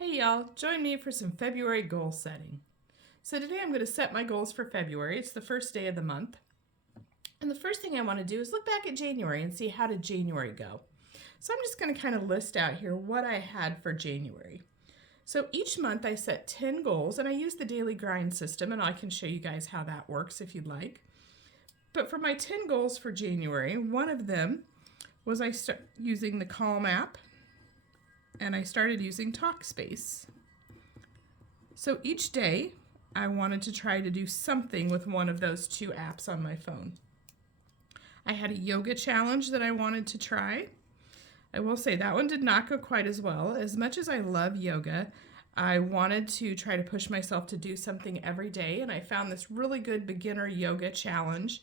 Hey y'all, join me for some February goal setting. So today I'm going to set my goals for February. It's the first day of the month. And the first thing I want to do is look back at January and see how did January go. So I'm just going to kind of list out here what I had for January. So each month I set 10 goals and I use the daily grind system, and I can show you guys how that works if you'd like. But for my 10 goals for January, one of them was I start using the Calm app, and I started using Talkspace. So each day I wanted to try to do something with one of those two apps on my phone. I had a yoga challenge that I wanted to try. I will say that one did not go quite as well. As much as I love yoga, I wanted to try to push myself to do something every day, and I found this really good beginner yoga challenge.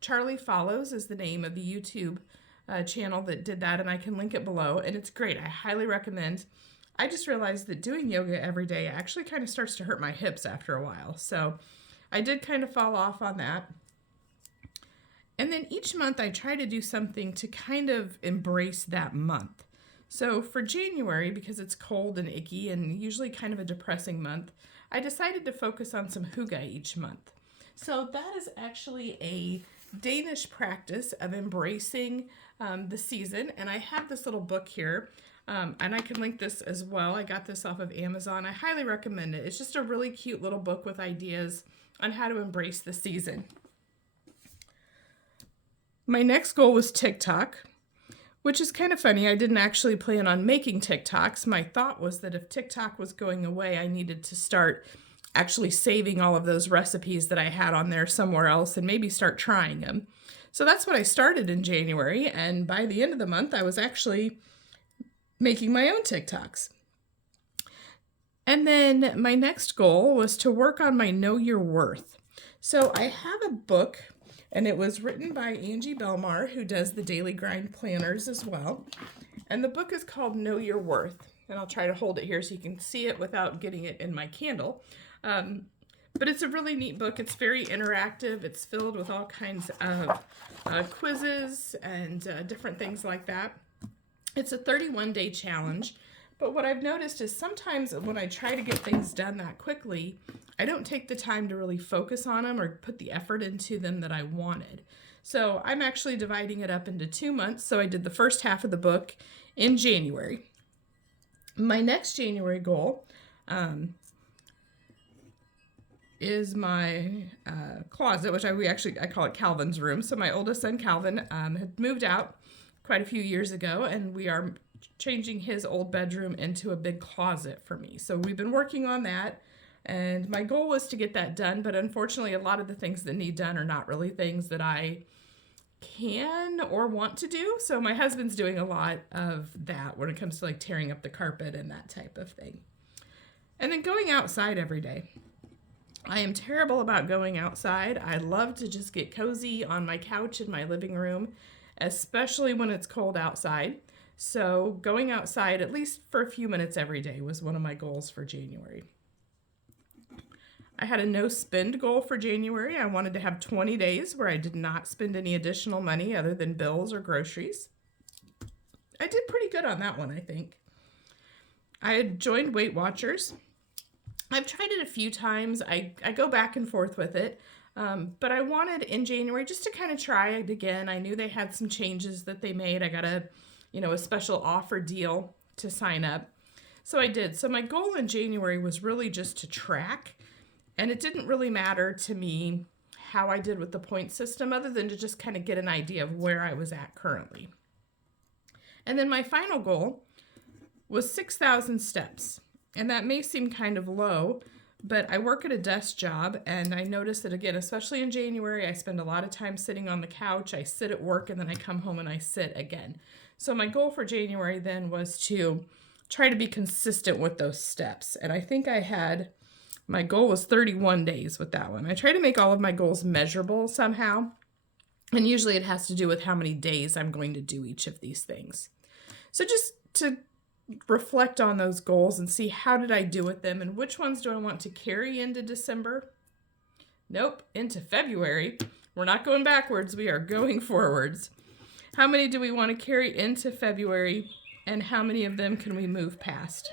Charlie Follows is the name of the YouTube channel that did that, and I can link it below, and it's great. I highly recommend. I just realized that doing yoga every day actually kind of starts to hurt my hips after a while, so I did kind of fall off on that. And then each month I try to do something to kind of embrace that month. So for January, because it's cold and icky and usually kind of a depressing month, I decided to focus on some hygge each month. So that is actually a Danish practice of embracing the season, and I have this little book here, and I can link this as well. I got this off of Amazon. I highly recommend it. It's just a really cute little book with ideas on how to embrace the season. My next goal was TikTok, which is kind of funny. I didn't actually plan on making TikToks. My thought was that if TikTok was going away, I needed to start actually saving all of those recipes that I had on there somewhere else and maybe start trying them. So that's what I started in January, and by the end of the month, I was actually making my own TikToks. And then my next goal was to work on my Know Your Worth. So I have a book, and it was written by Angie Belmar, who does the Daily Grind planners as well. And the book is called Know Your Worth. And I'll try to hold it here so you can see it without getting it in my candle. But it's a really neat book. It's very interactive. It's filled with all kinds of quizzes and different things like that. It's a 31-day challenge. But what I've noticed is sometimes when I try to get things done that quickly, I don't take the time to really focus on them or put the effort into them that I wanted. So I'm actually dividing it up into 2 months. So I did the first half of the book in January. My next January goal is my closet, which I call it Calvin's room. So my oldest son, Calvin, had moved out quite a few years ago, and we are changing his old bedroom into a big closet for me. So we've been working on that, and my goal was to get that done, but unfortunately a lot of the things that need done are not really things that I can or want to do. So my husband's doing a lot of that when it comes to like tearing up the carpet and that type of thing. And then going outside every day. I am terrible about going outside. I love to just get cozy on my couch in my living room, especially when it's cold outside. So going outside at least for a few minutes every day was one of my goals for January. I had a no spend goal for January. I wanted to have 20 days where I did not spend any additional money other than bills or groceries. I did pretty good on that one, I think. I had joined Weight Watchers. I've tried it a few times. I go back and forth with it, but I wanted in January just to kind of try it again. I knew they had some changes that they made. I got a special offer deal to sign up. So I did. So my goal in January was really just to track, and it didn't really matter to me how I did with the point system other than to just kind of get an idea of where I was at currently. And then my final goal was 6,000 steps. And that may seem kind of low, but I work at a desk job, and I notice that, again, especially in January, I spend a lot of time sitting on the couch. I sit at work, and then I come home and I sit again. So my goal for January then was to try to be consistent with those steps. And I think my goal was 31 days with that one. I try to make all of my goals measurable somehow, and usually it has to do with how many days I'm going to do each of these things. So just to reflect on those goals and see how did I do with them and which ones do I want to carry into December? Nope, into February. We're not going backwards, we are going forwards. How many do we want to carry into February? and how many of them can we move past?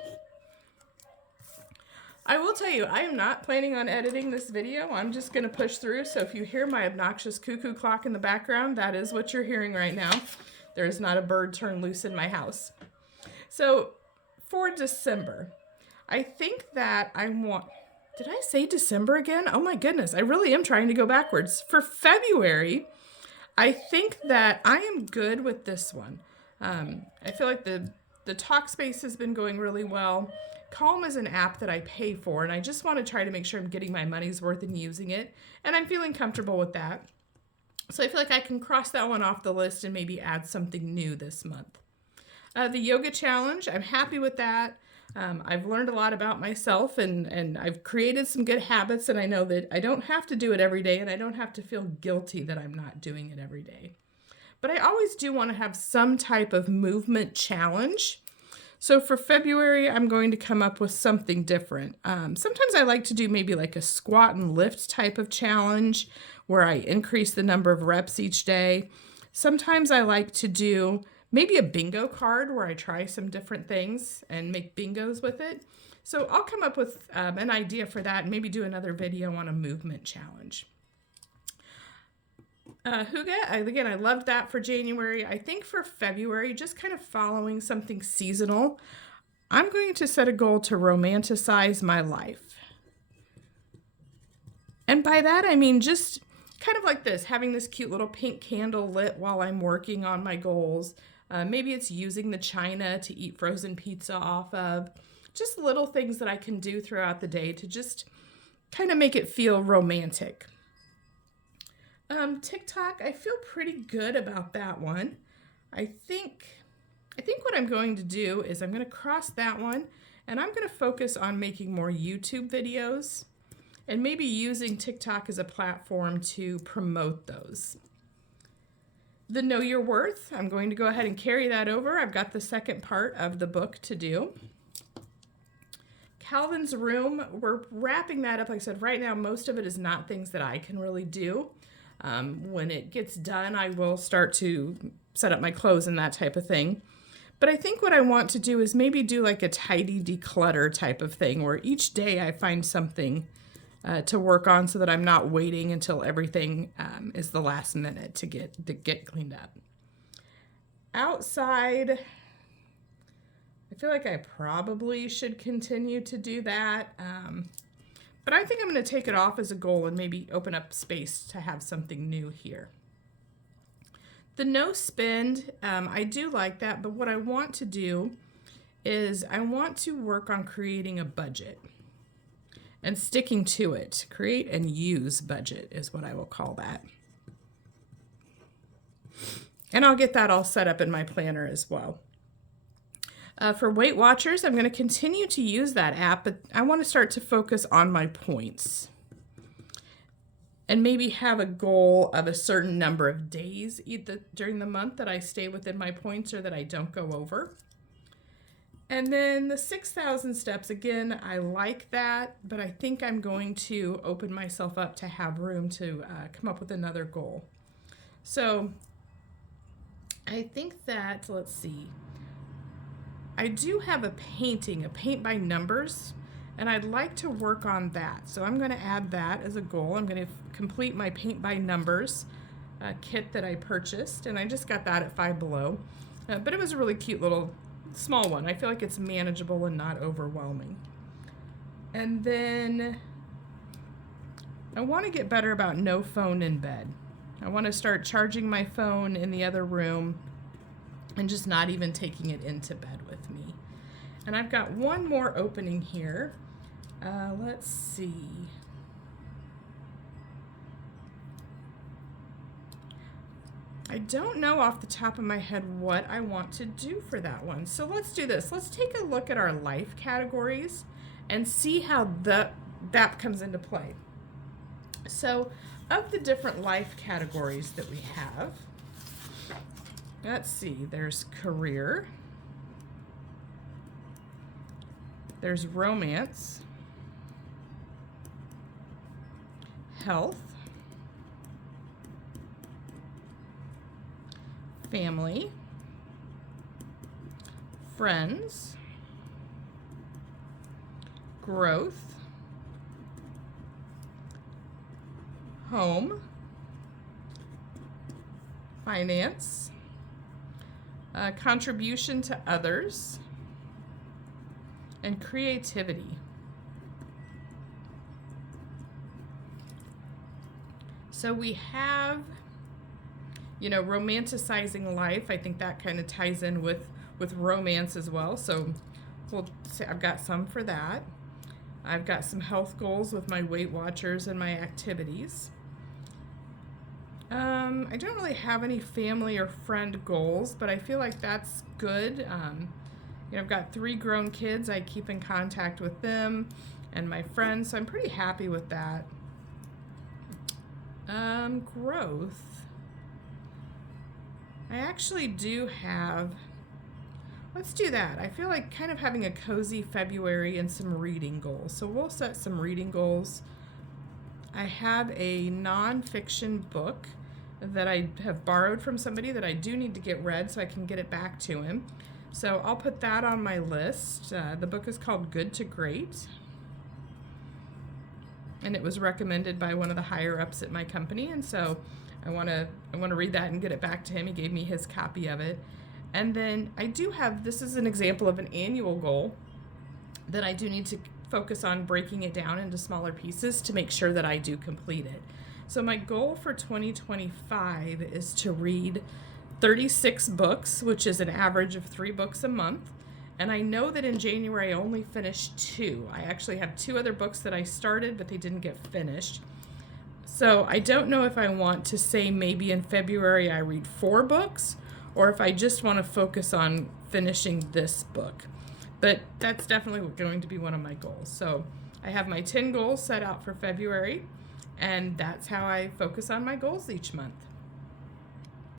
I will tell you, I am not planning on editing this video. I'm just going to push through. So if you hear my obnoxious cuckoo clock in the background, that is what you're hearing right now. There is not a bird turned loose in my house. So for December, I think that I want... Did I say December again? Oh my goodness, I really am trying to go backwards. For February, I think that I am good with this one. I feel like the Talkspace has been going really well. Calm is an app that I pay for, and I just want to try to make sure I'm getting my money's worth in using it, and I'm feeling comfortable with that. So I feel like I can cross that one off the list and maybe add something new this month. The yoga challenge, I'm happy with that. I've learned a lot about myself, and I've created some good habits, and I know that I don't have to do it every day, and I don't have to feel guilty that I'm not doing it every day. But I always do want to have some type of movement challenge. So for February, I'm going to come up with something different. Sometimes I like to do maybe like a squat and lift type of challenge where I increase the number of reps each day. Sometimes I like to do maybe a bingo card where I try some different things and make bingos with it. So I'll come up with an idea for that and maybe do another video on a movement challenge. Hygge, again, I loved that for January. I think for February, just kind of following something seasonal, I'm going to set a goal to romanticize my life. And by that, I mean just kind of like this, having this cute little pink candle lit while I'm working on my goals. Maybe it's using the china to eat frozen pizza off of. Just little things that I can do throughout the day to just kind of make it feel romantic. TikTok, I feel pretty good about that one. I think what I'm going to do is I'm going to cross that one, and I'm going to focus on making more YouTube videos and maybe using TikTok as a platform to promote those. The Know Your Worth, I'm going to go ahead and carry that over. I've got the second part of the book to do. Calvin's room, we're wrapping that up. Like I said, right now, most of it is not things that I can really do. When it gets done, I will start to set up my clothes and that type of thing. But I think what I want to do is maybe do like a tidy declutter type of thing where each day I find something to work on so that I'm not waiting until everything is the last minute to get cleaned up. Outside, I feel like I probably should continue to do that. But I think I'm going to take it off as a goal and maybe open up space to have something new here. The no spend, I do like that, but what I want to do is I want to work on creating a budget and sticking to it. Create and use budget is what I will call that. And I'll get that all set up in my planner as well. For Weight Watchers, I'm going to continue to use that app, but I want to start to focus on my points and maybe have a goal of a certain number of days during the month that I stay within my points or that I don't go over. And then the 6,000 steps, again, I like that, but I think I'm going to open myself up to have room to come up with another goal. So I think that, let's see. I do have a paint by numbers, and I'd like to work on that. So I'm going to add that as a goal. I'm going to complete my paint by numbers kit that I purchased, and I just got that at Five Below. But it was a really cute little small one. I feel like it's manageable and not overwhelming. And then I want to get better about no phone in bed. I want to start charging my phone in the other room and just not even taking it into bed with me. And I've got one more opening here. Let's see. I don't know off the top of my head what I want to do for that one. So let's do this. Let's take a look at our life categories and see how that comes into play. So of the different life categories that we have, let's see, there's career, there's romance, health, family, friends, growth, home, finance, contribution to others, and creativity. So we have, romanticizing life. I think that kind of ties in with romance as well. So we'll say I've got some for that. I've got some health goals with my Weight Watchers and my activities. I don't really have any family or friend goals, but I feel like that's good. I've got 3 grown kids. I keep in contact with them and my friends, so I'm pretty happy with that. Growth. I actually do have, let's do that. I feel like kind of having a cozy February and some reading goals. So we'll set some reading goals. I have a nonfiction book that I have borrowed from somebody that I do need to get read so I can get it back to him. So I'll put that on my list. The book is called Good to Great, and it was recommended by one of the higher ups at my company, and so I want to read that and get it back to him. He gave me his copy of it. And then I do have, this is an example of an annual goal that I do need to focus on breaking it down into smaller pieces to make sure that I do complete it. So my goal for 2025 is to read 36 books, which is an average of 3 books a month. And I know that in January I only finished 2. I actually have 2 other books that I started, but they didn't get finished. So I don't know if I want to say maybe in February I read 4 books, or if I just want to focus on finishing this book. But that's definitely going to be one of my goals. So I have my 10 goals set out for February, and that's how I focus on my goals each month.